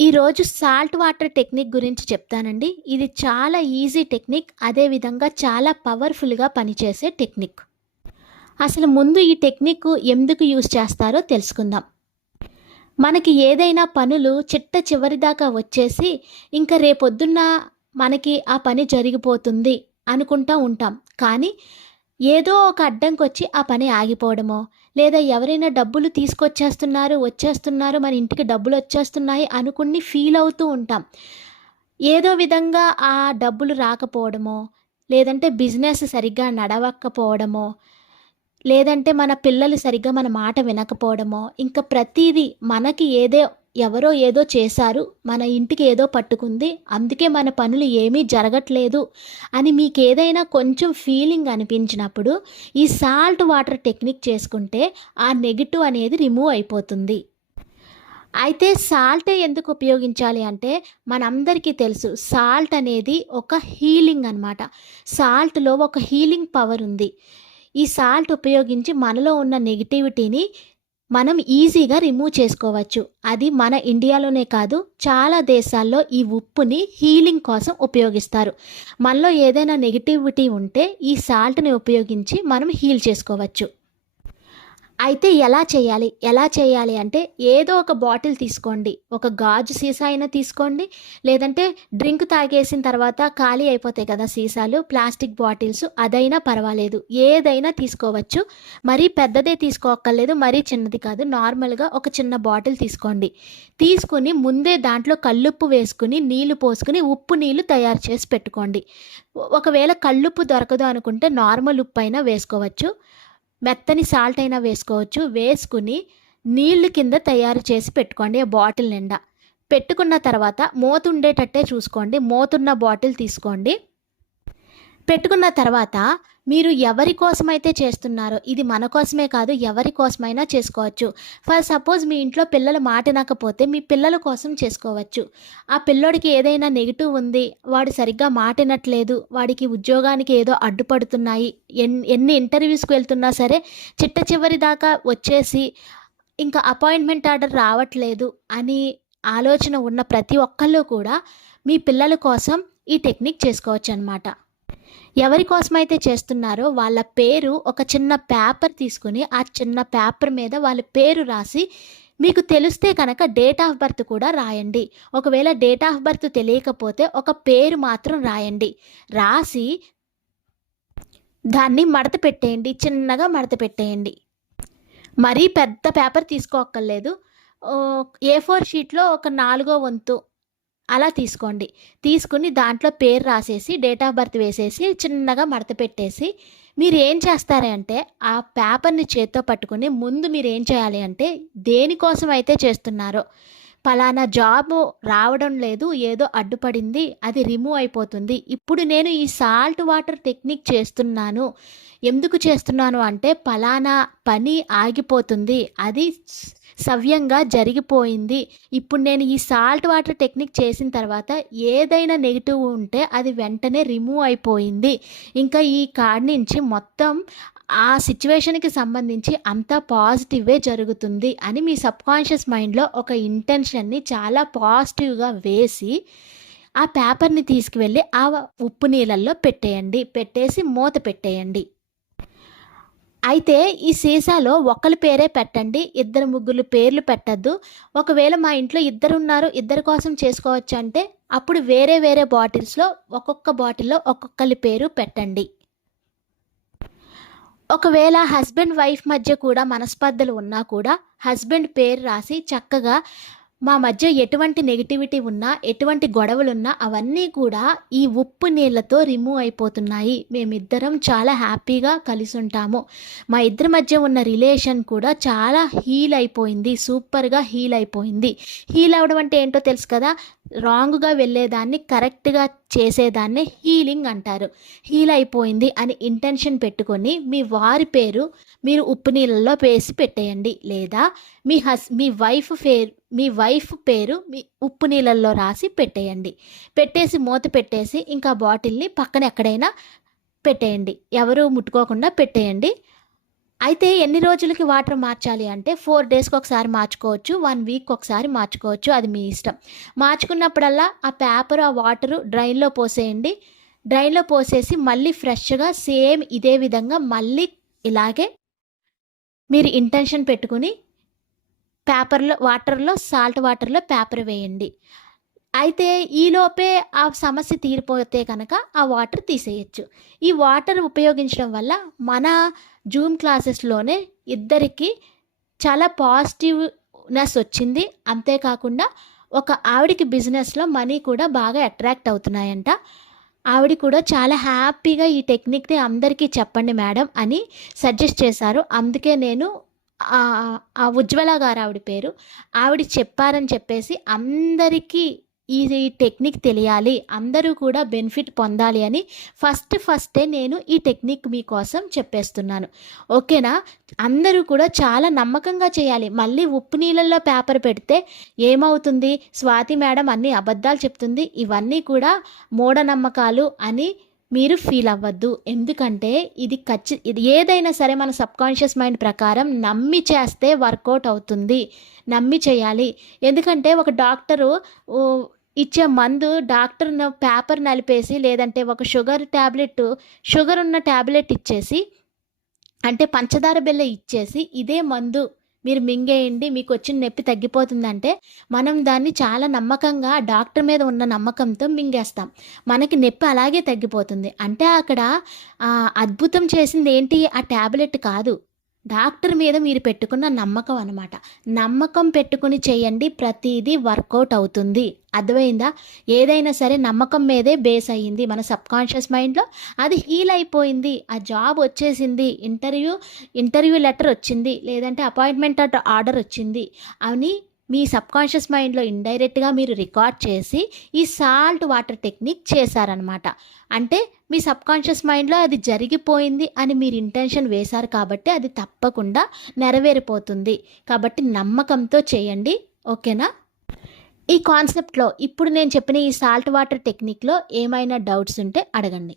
ఈరోజు salt water technique గురించి చెప్తానండి. ఇది చాలా ఈజీ టెక్నిక్. అదే విధంగా చాలా పవర్‌ఫుల్‌గా పనిచేసే టెక్నిక్. అసలు ముందు ఈ టెక్నిక్ ఎందుకు యూజ్ చేస్తారో తెలుసుకుందాం. మనకి ఏదైనా పనులు చిట్ట చివరి దాకా వచ్చేసి, ఇంకా రేపొద్దున్న మనకి ఆ పని జరిగిపోతుంది అనుకుంటూ ఉంటాం. కానీ ఏదో ఒక అడ్డంకొచ్చి ఆ పని ఆగిపోవడమో, లేదా ఎవరైనా డబ్బులు తీసుకొచ్చేస్తున్నారు, వచ్చేస్తున్నారు, మన ఇంటికి డబ్బులు వచ్చేస్తున్నాయి అనుకుని ఫీల్ అవుతూ ఉంటాం. ఏదో విధంగా ఆ డబ్బులు రాకపోవడమో, లేదంటే బిజినెస్ సరిగ్గా నడవకపోవడమో, లేదంటే మన పిల్లలు సరిగ్గా మన మాట వినకపోవడమో, ఇంకా ప్రతిదీ మనకి ఏదే ఎవరో ఏదో చేశారు, మన ఇంటికి ఏదో పట్టుకుంది, అందుకే మన పనులు ఏమీ జరగట్లేదు అని మీకేదైనా కొంచెం ఫీలింగ్ అనిపించినప్పుడు, ఈ సాల్ట్ వాటర్ టెక్నిక్ చేసుకుంటే ఆ నెగిటివ్ అనేది రిమూవ్ అయిపోతుంది. అయితే సాల్టే ఎందుకు ఉపయోగించాలి అంటే, మనందరికీ తెలుసు సాల్ట్ అనేది ఒక హీలింగ్ అనమాట. సాల్ట్‌లో ఒక హీలింగ్ పవర్ ఉంది. ఈ సాల్ట్ ఉపయోగించి మనలో ఉన్న నెగటివిటీని మనం ఈజీగా రిమూవ్ చేసుకోవచ్చు. అది మన ఇండియాలోనే కాదు, చాలా దేశాల్లో ఈ ఉప్పుని హీలింగ్ కోసం ఉపయోగిస్తారు. మనలో ఏదైనా నెగటివిటీ ఉంటే ఈ సాల్ట్‌ని ఉపయోగించి మనం హీల్ చేసుకోవచ్చు. అయితే ఎలా చేయాలి? ఎలా చేయాలి అంటే ఏదో ఒక బాటిల్ తీసుకోండి. ఒక గాజు సీసా అయినా తీసుకోండి. లేదంటే డ్రింక్ తాగేసిన తర్వాత ఖాళీ అయిపోతాయి కదా సీసాలు, ప్లాస్టిక్ బాటిల్స్ అదైనా పర్వాలేదు. ఏదైనా తీసుకోవచ్చు. మరీ పెద్దదే తీసుకోక్కర్లేదు. మరీ చిన్నది కాదు. నార్మల్‌గా ఒక చిన్న బాటిల్ తీసుకోండి. తీసుకుని ముందే దాంట్లో కల్లుప్పు వేసుకుని నీళ్ళు పోసుకుని ఉప్పు నీళ్ళు తయారు చేసి పెట్టుకోండి. ఒకవేళ కల్లుప్పు దొరకదు అనుకుంటే నార్మల్ ఉప్పు అయినా వేసుకోవచ్చు. మెత్తని సాల్ట్ అయినా వేసుకోవచ్చు. వేసుకుని నీళ్ళు కింద తయారు చేసి పెట్టుకోండి ఆ బాటిల్ నిండా. పెట్టుకున్న తర్వాత మూత ఉండేటట్టే చూసుకోండి. మూతున్న బాటిల్ తీసుకోండి. పెట్టుకున్న తర్వాత మీరు ఎవరి కోసమైతే చేస్తున్నారో, ఇది మన కోసమే కాదు ఎవరి కోసమైనా చేసుకోవచ్చు. ఫర్ సపోజ్ మీ ఇంట్లో పిల్లలు మాటినకపోతే మీ పిల్లల కోసం చేసుకోవచ్చు. ఆ పిల్లోడికి ఏదైనా నెగిటివ్ ఉంది, వాడు సరిగ్గా మాటినట్లేదు వాడికి ఉద్యోగానికి ఏదో అడ్డుపడుతున్నాయి, ఎన్ ఎన్ని ఇంటర్వ్యూస్‌కి వెళ్తున్నా సరే చిట్ట చివరి దాకా వచ్చేసి ఇంకా అపాయింట్మెంట్ ఆర్డర్ రావట్లేదు అని ఆలోచన ఉన్న ప్రతి ఒక్కళ్ళు కూడా మీ పిల్లల కోసం ఈ టెక్నిక్ చేసుకోవచ్చు అనమాట ఎవరి కోసమైతే చేస్తున్నారో వాళ్ళ పేరు ఒక చిన్న పేపర్ తీసుకొని, ఆ చిన్న పేపర్ మీద వాళ్ళ పేరు రాసి, మీకు తెలిస్తే కనుక డేట్ ఆఫ్ బర్త్ కూడా రాయండి. ఒకవేళ డేట్ ఆఫ్ బర్త్ తెలియకపోతే ఒక పేరు మాత్రం రాయండి. రాసి దాన్ని మడత పెట్టేయండి. చిన్నగా మడత పెట్టేయండి. మరీ పెద్ద పేపర్ తీసుకోక్కర్లేదు. ఏ ఫోర్ షీట్‌లో ఒక నాలుగో వంతు అలా తీసుకోండి. తీసుకొని దాంట్లో పేరు రాసేసి, డేట్ ఆఫ్ బర్త్ వేసేసి, చిన్నగా మడత పెట్టేసి, మీరేం చేస్తారు అంటే ఆ పేపర్‌ని చేత్తో పట్టుకుని ముందు మీరు ఏం చేయాలి అంటే దేనికోసం అయితే చేస్తున్నారో, పలానా జాబ్ రావడం లేదు, ఏదో అడ్డుపడింది, అది రిమూవ్ అయిపోతుంది. ఇప్పుడు నేను ఈ సాల్ట్ వాటర్ టెక్నిక్ చేస్తున్నాను. ఎందుకు చేస్తున్నాను అంటే పలానా పని ఆగిపోతుంది. అది సవ్యంగా జరిగిపోయింది. ఇప్పుడు నేను ఈ సాల్ట్ వాటర్ టెక్నిక్ చేసిన తర్వాత ఏదైనా నెగిటివ్ ఉంటే అది వెంటనే రిమూవ్ అయిపోయింది. ఇంకా ఈ కాడ నుంచి మొత్తం ఆ సిచ్యువేషన్కి సంబంధించి అంతా పాజిటివే జరుగుతుంది అని మీ సబ్‌కాన్షియస్ మైండ్‌లో ఒక ఇంటెన్షన్‌ని చాలా పాజిటివ్‌గా వేసి, ఆ పేపర్‌ని తీసుకువెళ్ళి ఆ ఉప్పు నీళ్ళల్లో పెట్టేయండి. పెట్టేసి మూత పెట్టేయండి. అయితే ఈ సీసాలో ఒకరి పేరే పెట్టండి. ఇద్దరు, ముగ్గురు పేర్లు పెట్టద్దు ఒకవేళ మా ఇంట్లో ఇద్దరు ఉన్నారు ఇద్దరి కోసం చేసుకోవచ్చంటే అప్పుడు వేరే వేరే బాటిల్స్‌లో ఒక్కొక్క బాటిల్‌లో ఒక్కొక్కరి పేరు పెట్టండి. ఒకవేళ హస్బెండ్, వైఫ్ మధ్య కూడా మనస్పర్ధలు ఉన్నా కూడా హస్బెండ్ పేరు రాసి చక్కగా మా మధ్య ఎటువంటి నెగటివిటీ ఉన్నా, ఎటువంటి గొడవలున్నా అవన్నీ కూడా ఈ ఉప్పు నీళ్ళతో రిమూవ్ అయిపోతున్నాయి. మేమిద్దరం చాలా హ్యాపీగా కలిసి ఉంటాము మా ఇద్దరి మధ్య ఉన్న రిలేషన్ కూడా చాలా హీల్ అయిపోయింది. సూపర్‌గా హీల్ అయిపోయింది. హీల్ అవ్వడం అంటే ఏంటో తెలుసు కదా! రాంగ్‌గా వెళ్ళేదాన్ని కరెక్ట్‌గా చేసేదాన్ని హీలింగ్ అంటారు. హీల్ అయిపోయింది అని ఇంటెన్షన్ పెట్టుకొని మీ వారి పేరు మీరు ఉప్పు నీళ్ళల్లో వేసి పెట్టేయండి. లేదా మీ హస్ మీ వైఫ్ పేరు మీ వైఫ్ పేరు మీ ఉప్పు నీళ్ళల్లో రాసి పెట్టేయండి. పెట్టేసి మూత పెట్టేసి ఇంకా బాటిల్‌ని పక్కన ఎక్కడైనా పెట్టేయండి. ఎవరు ముట్టుకోకుండా పెట్టేయండి. అయితే ఎన్ని రోజులకి వాటర్ మార్చాలి అంటే ఫోర్ డేస్కి ఒకసారి మార్చుకోవచ్చు వన్ వీక్ ఒకసారి మార్చుకోవచ్చు. అది మీ ఇష్టం. మార్చుకున్నప్పుడల్లా ఆ పేపర్ ఆ వాటరు డ్రైన్లో పోసేయండి. డ్రైన్లో పోసేసి మళ్ళీ ఫ్రెష్గా సేమ్ ఇదే విధంగా మళ్ళీ ఇలాగే మీరు ఇంటెన్షన్ పెట్టుకుని పేపర్లో వాటర్లో సాల్ట్ వాటర్లో పేపర్ వేయండి. అయితే ఈలోపే ఆ సమస్య తీరిపోతే కనుక ఆ వాటర్ తీసేయచ్చు. ఈ వాటర్ ఉపయోగించడం వల్ల మన జూమ్ క్లాసెస్లోనే ఇద్దరికి చాలా పాజిటివ్నెస్ వచ్చింది. అంతేకాకుండా ఒక ఆవిడికి బిజినెస్లో మనీ కూడా బాగా అట్రాక్ట్ అవుతున్నాయంట. ఆవిడ కూడా చాలా హ్యాపీగా ఈ టెక్నిక్ని అందరికీ చెప్పండి మేడం అని సజెస్ట్ చేశారు. అందుకే నేను ఆ- ఉజ్వల గారు ఆవిడ పేరు. ఆవిడ చెప్పారని చెప్పేసి అందరికీ ఈ టెక్నిక్ తెలియాలి అందరూ కూడా బెనిఫిట్ పొందాలి అని ఫస్ట్ ఫస్టే నేను ఈ టెక్నిక్ మీకోసం చెప్పేస్తున్నాను. ఓకేనా? అందరూ కూడా చాలా నమ్మకంగా చేయాలి. మళ్ళీ ఉప్పు నీళ్ళల్లో పేపర్ పెడితే ఏమవుతుంది? స్వాతి మేడం అన్ని అబద్ధాలు చెప్తుంది. ఇవన్నీ కూడా మూఢనమ్మకాలు అని మీరు ఫీల్ అవ్వద్దు. ఎందుకంటే ఇది ఖచ్చి ఇది ఏదైనా సరే మన సబ్కాన్షియస్ మైండ్ ప్రకారం నమ్మి చేస్తే వర్కౌట్ అవుతుంది. నమ్మి చేయాలి. ఎందుకంటే ఒక డాక్టరు ఇచ్చే మందు డాక్టర్ పేపర్ నలిపేసి లేదంటే ఒక షుగర్ ట్యాబ్లెట్ షుగర్ ఉన్న ట్యాబ్లెట్ ఇచ్చేసి అంటే పంచదార బిల్ల ఇచ్చేసి ఇదే మందు మీరు మింగేయండి మీకు వచ్చిన నొప్పి తగ్గిపోతుందంటే మనం దాన్ని చాలా నమ్మకంగా డాక్టర్ మీద ఉన్న నమ్మకంతో మింగేస్తాం. మనకి నొప్పి అలాగే తగ్గిపోతుంది. అంటే అక్కడ అద్భుతం చేసింది ఏంటి? ఆ ట్యాబ్లెట్ కాదు. డాక్టర్ మీద మీరు పెట్టుకున్న నమ్మకం అనమాట నమ్మకం పెట్టుకుని చేయండి ప్రతిదీ వర్కౌట్ అవుతుంది. అర్థమైందా? ఏదైనా సరే నమ్మకం మీదే బేస్ అయ్యింది మన సబ్కాన్షియస్ మైండ్లో. అది హీల్ అయిపోయింది. ఆ జాబ్ వచ్చేసింది. ఇంటర్వ్యూ ఇంటర్వ్యూ లెటర్ వచ్చింది. లేదంటే అపాయింట్మెంట్ ఆర్డర్ వచ్చింది. అని మీ సబ్కాన్షియస్ మైండ్లో ఇండైరెక్ట్గా మీరు రికార్డ్ చేసి ఈ సాల్ట్ వాటర్ టెక్నిక్ చేశారనమాట అంటే మీ సబ్కాన్షియస్ మైండ్లో అది జరిగిపోయింది అని మీరు ఇంటెన్షన్ వేశారు కాబట్టి అది తప్పకుండా నెరవేరిపోతుంది. కాబట్టి నమ్మకంతో చేయండి. ఓకేనా? ఈ కాన్సెప్ట్లో ఇప్పుడు నేను చెప్పిన ఈ సాల్ట్ వాటర్ టెక్నిక్లో ఏమైనా డౌట్స్ ఉంటే అడగండి.